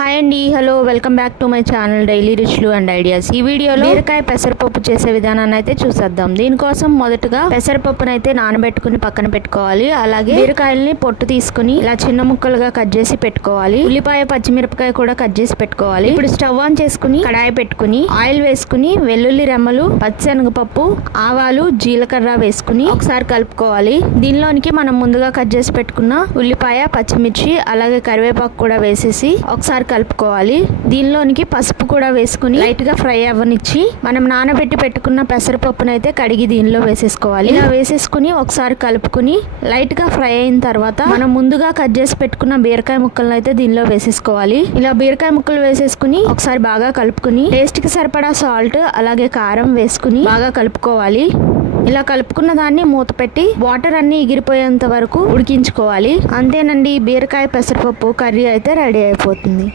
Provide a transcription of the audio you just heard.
Hi అండి hello welcome back to my channel daily రిచ్లు and ideas. ఈ వీడియోలో బీరకాయ పెసరపప్పు చేసే విధానాన్ని అయితే చూసేద్దాం. దీనికోసం మొదటగా పెసరపప్పును అయితే నానబెట్టుకుని పక్కన పెట్టుకోవాలి. అలాగే బీరకాయల్ని పొట్టు తీసుకుని ఇలా చిన్న ముక్కలుగా కట్ చేసి పెట్టుకోవాలి. ఉల్లిపాయ పచ్చిమిరపకాయ కూడా కట్ చేసి పెట్టుకోవాలి. ఇప్పుడు స్టవ్ ఆన్ చేసుకుని కడాయి పెట్టుకుని ఆయిల్ వేసుకుని వెల్లుల్లి రెమ్మలు పచ్చిశనగపప్పు ఆవాలు జీలకర్ర వేసుకుని ఒకసారి కలుపుకోవాలి. దీనిలోనికి మనం ముందుగా కట్ చేసి పెట్టుకున్న ఉల్లిపాయ పచ్చిమిర్చి అలాగే కరివేపాకు కూడా వేసేసి ఒకసారి కలుపుకోవాలి. దీనిలోనికి పసుపు కూడా వేసుకుని లైట్గా ఫ్రై అవ్వనిచ్చి మనం నానబెట్టి పెట్టుకున్న పెసరపప్పును అయితే కడిగి దీనిలో వేసేసుకోవాలి. ఇలా వేసేసుకుని ఒకసారి కలుపుకుని లైట్గా ఫ్రై అయిన తర్వాత మనం ముందుగా కట్ చేసి పెట్టుకున్న బీరకాయ ముక్కలను అయితే దీనిలో వేసేసుకోవాలి. ఇలా బీరకాయ ముక్కలు వేసేసుకుని ఒకసారి బాగా కలుపుకుని టేస్ట్కి సరిపడా సాల్ట్ అలాగే కారం వేసుకుని బాగా కలుపుకోవాలి. ఇలా కలుపుకున్న దాన్ని మూత పెట్టి వాటర్ అన్ని ఎగిరిపోయేంత వరకు ఉడికించుకోవాలి. అంతేనండి బీరకాయ పెసరపప్పు కర్రీ అయితే రెడీ అయిపోతుంది.